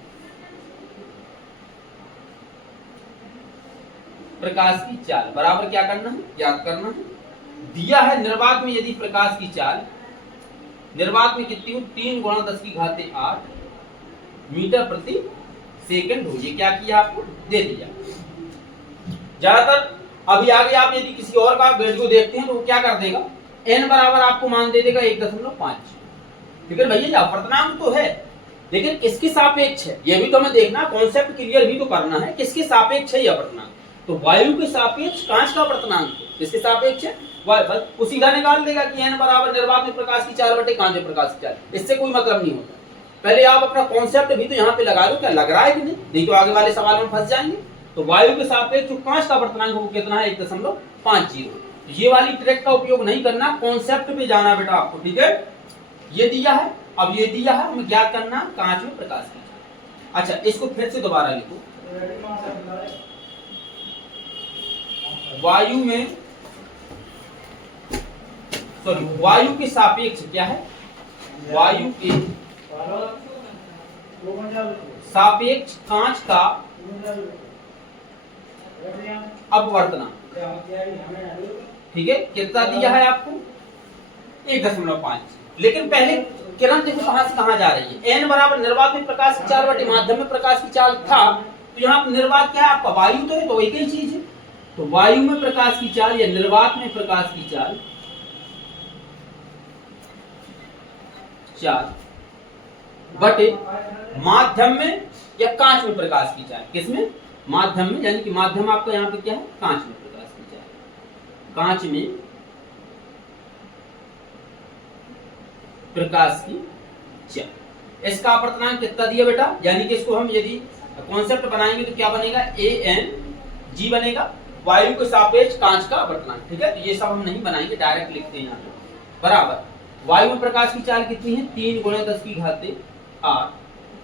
प्रकाश की चाल बराबर क्या करना है, ज्ञात करना है। दिया है निर्वात में यदि प्रकाश की चाल निर्वात में कितनी हो 3 गुणा 10 की घात 8 मीटर प्रति सेकंड हो, ये क्या किया आपको दे दिया। ज्यादातर अभी आगे आप यदि किसी और का वीडियो देखते हैं तो वो क्या कर देगा, n बराबर आपको मान दे देगा 1.5, ठीक है भैया। अपवर्तनांक तो है लेकिन किसके सापेक्ष है, ये भी तो हमें देखना, कॉन्सेप्ट क्लियर भी तो करना है, किसके सापेक्ष है ये अपवर्तनांक। तो वायु के सापेक्ष कांच का अपवर्तनांक किसके सापेक्ष है, बस वो सीधा निकाल देगा कि n बराबर निर्वात में प्रकाश की चाल बटे कांच में प्रकाश की चाल, इससे कोई मतलब नहीं होता। पहले आप अपना कॉन्सेप्ट भी तो यहाँ पे लगा लो, क्या लग रहा है कि नहीं तो आगे वाले सवाल में फंस जाएंगे। तो वायु के सापेक्ष जो कांच का अपवर्तनांक वो कितना है 1.50। ये वाली ट्रिक का उपयोग नहीं करना, कॉन्सेप्ट पे जाना बेटा आपको, ठीक है। ये दिया है, अब ये दिया है हमें ज्ञात करना कांच में प्रकाश की। अच्छा इसको फिर से दोबारा लिखो, वायु में वायु के सापेक्ष क्या है, वायु के सापेक्ष कांच का अपवर्तनांक, ठीक है, कितना दिया है आपको 1.5। लेकिन पहले किरण देखो कहां से कहां जा रही है, n बराबर निर्वात में प्रकाश की चाल बटे माध्यम में प्रकाश की चाल था, तो यहाँ निर्वात क्या है आपका, वायु तो है, तो एक ही चीज है। तो वायु में प्रकाश की चाल या निर्वात में प्रकाश की चाल बटे माध्यम में या कांच में प्रकाश की चाल, किसमें, माध्यम में, यानी कि माध्यम आपका यहाँ पे क्या है, कांच में प्रकाश की चाल, कांच में प्रकाश की चाल। इसका अपवर्तनांक कितना दिया बेटा, यानी कि इसको हम यदि कॉन्सेप्ट बनाएंगे तो क्या बनेगा, ANG बनेगा, वायु के सापेक्ष कांच का अपवर्तनांक, ठीक है। तो ये सब हम नहीं बनाएंगे, डायरेक्ट लिखते हैं यहाँ पे, बराबर वायु में प्रकाश की चाल कितनी है, 3 × 10⁸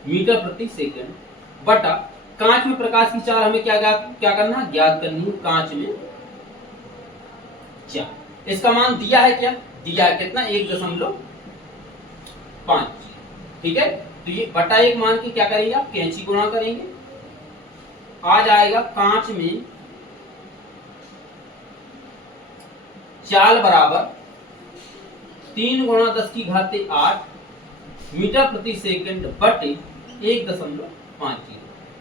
मीटर प्रति सेकंड, बटा कांच में प्रकाश की चाल हमें क्या करना है, ज्ञात करनी है, कांच में चाल। इसका मान दिया है, क्या दिया है, कितना 1.5, ठीक है। तो ये बटा 1 मान के क्या करेंगे आप, कैंची गुणा करेंगे, आ जाएगा कांच में चाल बराबर 3 × 10⁸ मीटर प्रति सेकंड बटे 1.50।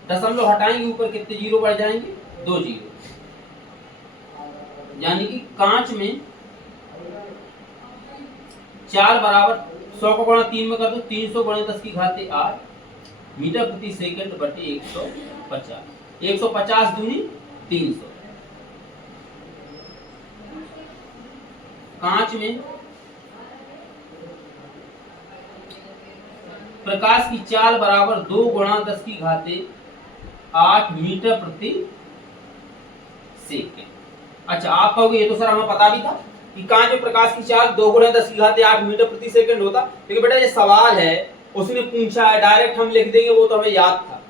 दशमलव हटाएंगे, ऊपर कितने जीरो बढ़ जाएंगे, 2 जीरो, यानी कि कांच में चाल बराबर 100 को गुणा 3 में कर दो, 300 × 10⁸ मीटर प्रति सेकंड बटे 150, 150 दूनी 300। कांच में प्रकाश की चाल बराबर 2 × 10⁸ मीटर प्रति सेकंड। अच्छा, आप कहोगे ये तो सर हमें पता भी था कि कांच में प्रकाश की चाल 2 × 10⁸ मीटर प्रति सेकंड होता, लेकिन बेटा ये सवाल है, उसने पूछा है, डायरेक्ट हम लिख देंगे, वो तो हमें याद था,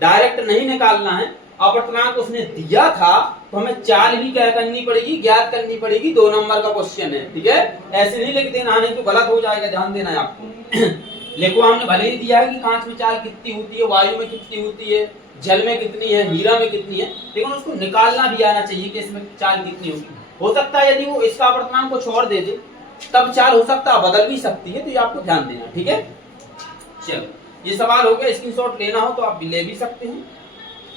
डायरेक्ट नहीं निकालना है। अपवर्तनांक उसने दिया था तो हमें चाल भी क्या करनी पड़ेगी, ज्ञात करनी पड़ेगी, 2 नंबर का क्वेश्चन है, ठीक है। ऐसे नहीं लिख देना, नहीं तो गलत हो जाएगा, ध्यान देना है आपको। लेको हमने भले ही दिया है कि कांच में चाल कितनी होती है, वायु में कितनी होती है, जल में कितनी है, हीरा में कितनी है, लेकिन उसको निकालना भी आना चाहिए कि इसमें चाल कितनी होगी। हो सकता है यदि वो इसका अपवर्तनांक को छोड़ दे दे तब चाल हो सकता है बदल भी सकती है, तो ये आपको ध्यान देना, ठीक है। चलो, ये सवाल हो गया, स्क्रीनशॉट लेना हो तो आप ले भी सकते हैं।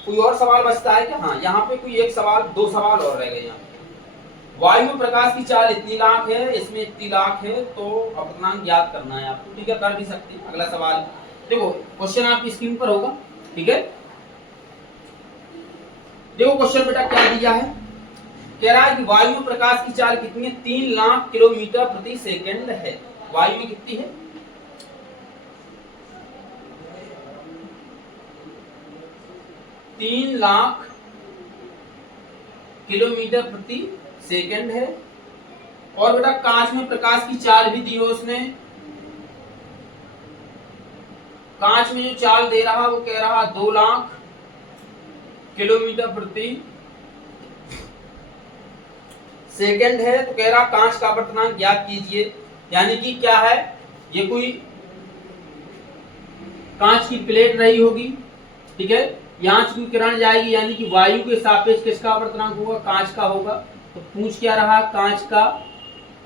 कोई और सवाल बचता है क्या, हाँ यहाँ पे कोई एक सवाल, 2 सवाल और रह गए यहाँ। वायु में प्रकाश की चाल इतनी लाख है, इसमें इतनी लाख है, तो अपवर्तनांक ज्ञात करना है आपको, ठीक है, कर भी सकते हैं। अगला सवाल देखो, क्वेश्चन आपकी स्क्रीन पर होगा, ठीक है। देखो क्वेश्चन बेटा क्या दिया है, कह रहा है कि वायु में प्रकाश की चाल कितनी है, 3 लाख किलोमीटर प्रति सेकंड है। वायु में कितनी है, 3 लाख किलोमीटर प्रति सेकंड है। और बेटा कांच में प्रकाश की चाल भी दी हो उसने, कांच में जो चाल दे रहा वो कह रहा 2 लाख किलोमीटर प्रति सेकंड है, तो कह रहा कांच का अपवर्तनांक ज्ञात कीजिए। यानी कि क्या है, ये कोई कांच की प्लेट रही होगी, ठीक है, यहाँ से किरण जाएगी, यानी कि वायु के सापेक्ष किसका अपवर्तनांक होगा, कांच का होगा। तो पूछ क्या रहा, कांच का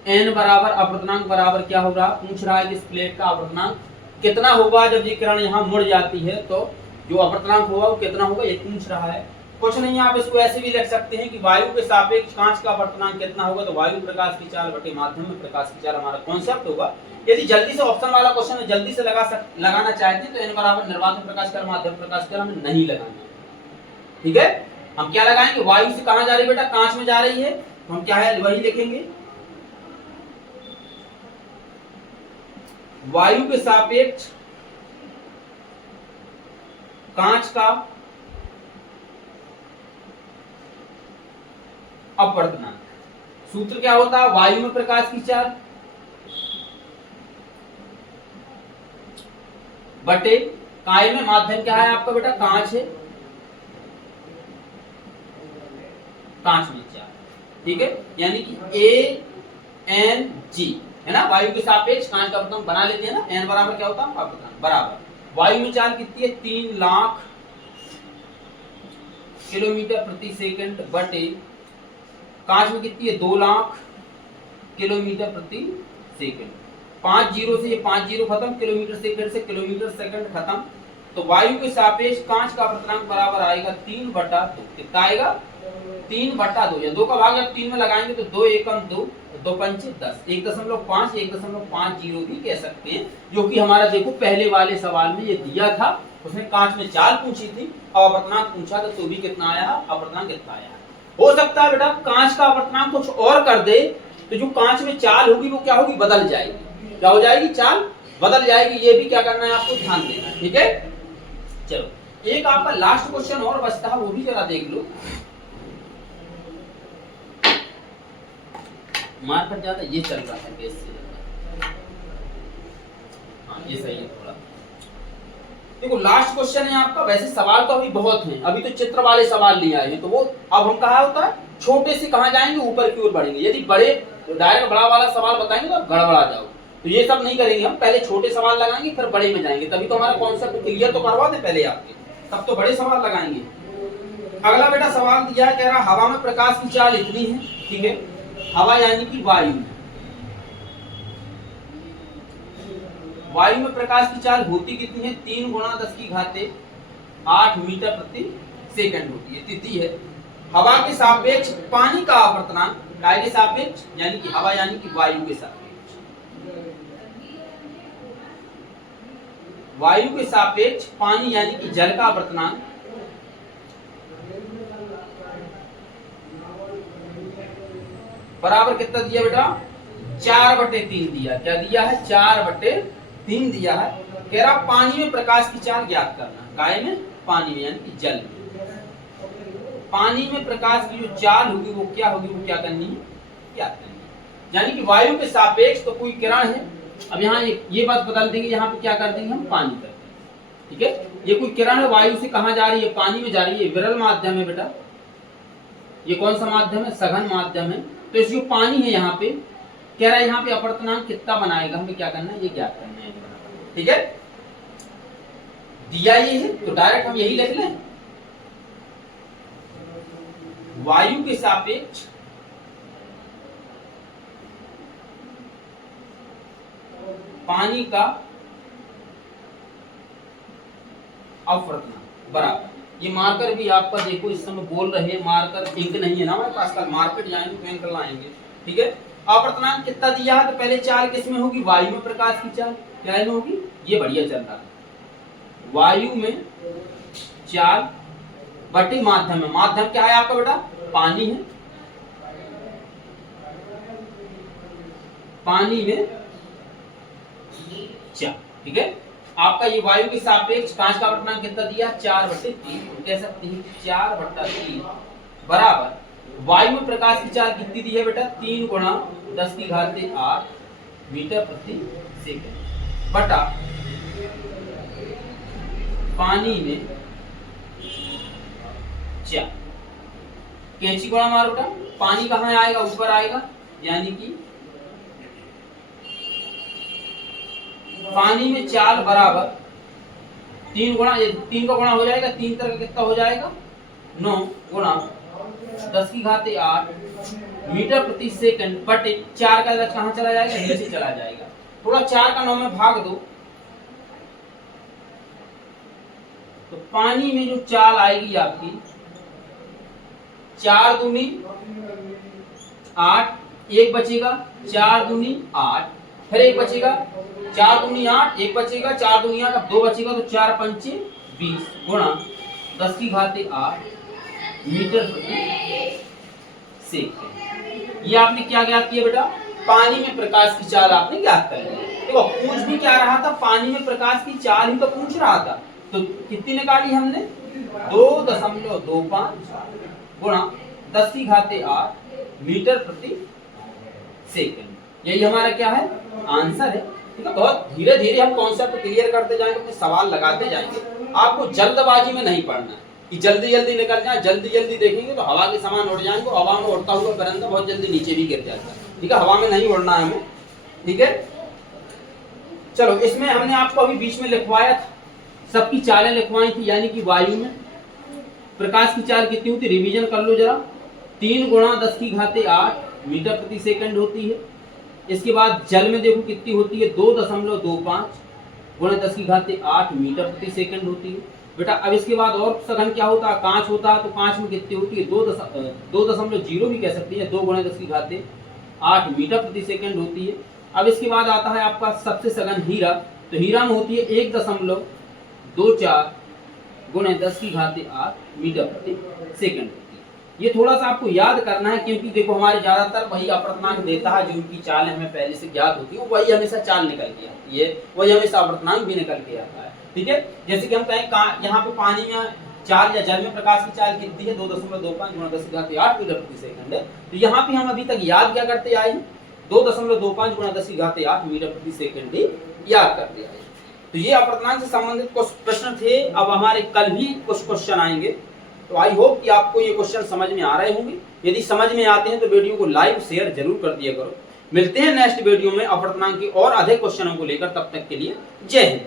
n बराबर अपवर्तनांक बराबर क्या हो रहा, पूछ रहा है कि इस प्लेट का अपवर्तनांक कितना होगा जब ये किरण यहाँ मुड़ जाती है, तो जो अपवर्तनांक होगा वो कितना होगा, ये पूछ रहा है। कुछ नहीं, आप इसको ऐसे भी लिख सकते हैं कि वायु के सापेक्ष कांच का अपवर्तनांक कितना होगा, तो वायु प्रकाश की चाल बटे माध्यम में प्रकाश की चाल हमारा कॉन्सेप्ट होगा। यदि जल्दी से ऑप्शन वाला क्वेश्चन जल्दी से लगाना चाहते हैं तो n बराबर निर्वात में प्रकाश काल माध्यम प्रकाश काल हमें नहीं लगाना, ठीक है। हम क्या लगाएंगे, वायु से कहां जा रही है बेटा, कांच में जा रही है, तो हम क्या है वही लिखेंगे, वायु के सापेक्ष कांच का अपवर्तनांक। सूत्र क्या होता है, वायु में प्रकाश की चाल बटे काय में माध्यम क्या है आपका बेटा, कांच है, कांच में चाल, ठीक है, यानी कि ANG है ना, वायु के सापेक्ष कांच का अपवर्तनांक बना लेते हैं ना, n बराबर क्या होता है अपवर्तनांक बराबर वायु में चाल कितनी है 3 लाख किलोमीटर प्रति सेकंड बटे कांच में कितनी है 2 लाख किलोमीटर प्रति सेकंड। 5 जीरो से ये 5 जीरो खत्म, किलोमीटर सेकंड से किलोमीटर सेकंड खत्म, तो वायु के सापेक्ष कांच का अपवर्तनांक बराबर आएगा 3/2। कितना आएगा 3/2, या 2 का भाग जब 3 में लगाएंगे तो 2 एकम 2, 2 पंचे 10, 1.5 1.50 भी कह सकते हैं, जो कि हमारा देखो पहले वाले सवाल में ये दिया था, उसने कांच में चाल पूछी थी और अपवर्तनांक पूछा था, तो भी कितना आया अपवर्तनांक कितना आया। हो सकता है बेटा कांच का अपवर्तनांक कुछ और कर दे तो जो कांच में चाल होगी वो क्या होगी बदल जाएगी, क्या हो जाएगी चाल बदल जाएगी, ये भी क्या करना है आपको ध्यान देना है, ठीक है। चलो एक आपका लास्ट क्वेश्चन और बचता है, वो भी जरा देख लो। मार्कर ज्यादा ये चल रहा है बेस से ज्यादा, हाँ ये सही है थोड़ा। देखो लास्ट क्वेश्चन है आपका, वैसे सवाल तो अभी बहुत हैं, अभी तो चित्र वाले सवाल लिए आए हैं, तो वो अब हम कहा होता है छोटे से कहां जाएंगे ऊपर की ओर बढ़ेंगे, यदि बड़े डायरेक्ट बड़ा वाला सवाल बताएंगे तो आप गड़बड़ा जाओ, तो ये सब नहीं करेंगे हम, पहले छोटे सवाल लगाएंगे फिर बड़े में जाएंगे, तभी तो हमारा कॉन्सेप्ट क्लियर तो करवा दे पहले आपके, तब तो बड़े सवाल लगाएंगे। अगला बेटा सवाल दिया है, कह रहा हवा में प्रकाश की चाल इतनी है, ठीक है, हवा यानी कि वायु, वायु में प्रकाश की चाल होती कितनी है 3 × 10⁸ मीटर प्रति सेकंड होती है, तिथि है। हवा के सापेक्ष पानी का अपवर्तनांक, काय के सापेक्ष यानी कि हवा यानी कि वायु के सापेक्ष, वायु के सापेक्ष पानी यानी कि जल का अपवर्तनांक बराबर कितना दिया बेटा 4/3 दिया, क्या दिया है 4/3 दिया है। कह रहा पानी में प्रकाश की चाल ज्ञात करना, काय में पानी में यानी कि जल में, पानी में प्रकाश की जो चाल होगी वो क्या होगी, वो क्या करनी है ज्ञात करनी है, यानी कि वायु के सापेक्ष तो कोई किरण है, अब यहाँ ये बात बदल देंगे, यहाँ पे क्या कर देंगे हम पानी कर देंगे, ठीक है, ये कोई किरण है वायु से कहाँ जा रही है पानी में जा रही है, विरल माध्यम है बेटा, ये कौन सा माध्यम है सघन माध्यम है, तो इस जो पानी है यहाँ पे कह रहा है यहाँ पे अपवर्तनांक कितना बनाएगा, हमें क्या करना है ये ज्ञात करना है, ठीक है, दिया ये है तो डायरेक्ट हम यही लिख लें, वायु के सापेक्ष पानी का अपवर्तनांक बराबर, ये मार्कर भी आपका देखो इस समय बोल रहे हैं, मार्कर इंक नहीं है ना हमारे पास, कल मार्केट जाएंगे तो इंक लाएंगे, ठीक है। अपवर्तनांक कितना दिया है, तो पहले चाल किसमें होगी वायु में प्रकाश की चाल, क्या में होगी, ये बढ़िया चल रहा है, वायु में चाल बटे माध्यम में, माध्यम क्या है आपका बेटा पानी है, पानी में चाल, ठीक है। आपका ये वायु के सापेक्ष कांच का अपवर्तनांक कितना दिया 4/3, कह सकते हैं 4/3 बराबर वायु में प्रकाश की चाल कितनी दी है बेटा 3 × 10⁸ मीटर प्रति सेकंड बटा पानी में चाल, कैंची गुणा मारो बेटा, पानी कहाँ आएगा ऊपर आएगा, यानी कि पानी में चाल बराबर 3 का गुणा हो जाएगा, 3 तरह कितना हो जाएगा 9 × 10⁸ मीटर प्रति सेकंड बटे 4 का इधर कहाँ चला जाएगा नीचे चला जाएगा, थोड़ा 4 का 9 में भाग दो, तो पानी में जो चाल आएगी आपकी 4 दूनी 8, एक बचेगा 4 दूनी 8, फिर एक बचेगा 4 दूनी 8, एक बचेगा 4 दूनी 8, अब 2 बचेगा तो 4 पंचे 20 गुणा 10⁸ मीटर प्रति सेकंड। ये आपने क्या ज्ञात किया बेटा, पानी में प्रकाश की चाल आपने ज्ञात कर ली। देखो पूछ भी क्या रहा था, पानी में प्रकाश की चाल ही तो पूछ रहा था, तो कितनी निकाली हमने 2.25 गुणा 10⁸ मीटर प्रति सेकंड। यही हमारा क्या है आंसर है। ठीक है, बहुत धीरे धीरे हम कॉन्सेप्ट क्लियर करते जाएंगे, अपने सवाल लगाते जाएंगे, आपको जल्दबाजी में नहीं पढ़ना है। कि जल्दी जल्दी निकल जाए, जल्दी जल्दी देखेंगे तो हवा के समान उड़ जाएंगे, हवा में उड़ता हुआ परिंदा बहुत जल्दी नीचे भी गिर जाता है। ठीक है, हवा में नहीं उड़ना है हमें। ठीक है, चलो इसमें हमने आपको अभी बीच में लिखवाया था, सबकी चालें लिखवाई थी, यानी कि वायु में प्रकाश की चाल कितनी होती, रिवीजन कर लो जरा, 3 गुणा 10 की घाते 8 मीटर प्रति सेकंड होती है। इसके बाद जल में देखो कितनी होती है, 2.25 गुणा 10 की घाते 8 मीटर प्रति सेकंड होती है बेटा। अब इसके बाद और सघन क्या होता है, कांच होता है, तो कांच में कितनी होती है, 2.0 भी कह सकती है, 2 गुणा 10 की घाते 8 मीटर प्रति सेकंड होती है। अब इसके बाद आता है आपका सबसे सघन हीरा, तो हीरा में होती है 1.24 गुणे 10 की घाते 8 मीटर प्रति सेकंड होती है। ये थोड़ा सा आपको याद करना है, क्योंकि देखो हमारे ज्यादातर वही अपर्तनांक देता है, जो उनकी चाल हमें पहले से ज्ञात होती है, वही हमेशा चाल निकल के आती है, वही हमेशा अपर्तनांक भी निकल के आता है। ठीक है, जैसे कि हम कहें यहाँ पे पानी में चाल या जल में प्रकाश की चाल कितनी है, 2.25 गुणा 10 की घाते 8 मीटर प्रति सेकंड है। तो यहाँ पे हम अभी तक याद क्या करते आए हैं, 2.25 गुणा 10 की घाते 8 मीटर प्रति सेकंड ही याद करते आए। तो ये अपर्तनांक से संबंधित कुछ प्रश्न थे। अब हमारे कल भी कुछ क्वेश्चन आएंगे, तो आई होप कि आपको ये क्वेश्चन समझ में आ रहे होंगे। यदि समझ में आते हैं तो वीडियो को लाइक शेयर जरूर कर दिया करो। मिलते हैं नेक्स्ट वीडियो में अपर्तनांक के और अधिक क्वेश्चनों को लेकर, तब तक के लिए जय हिंद।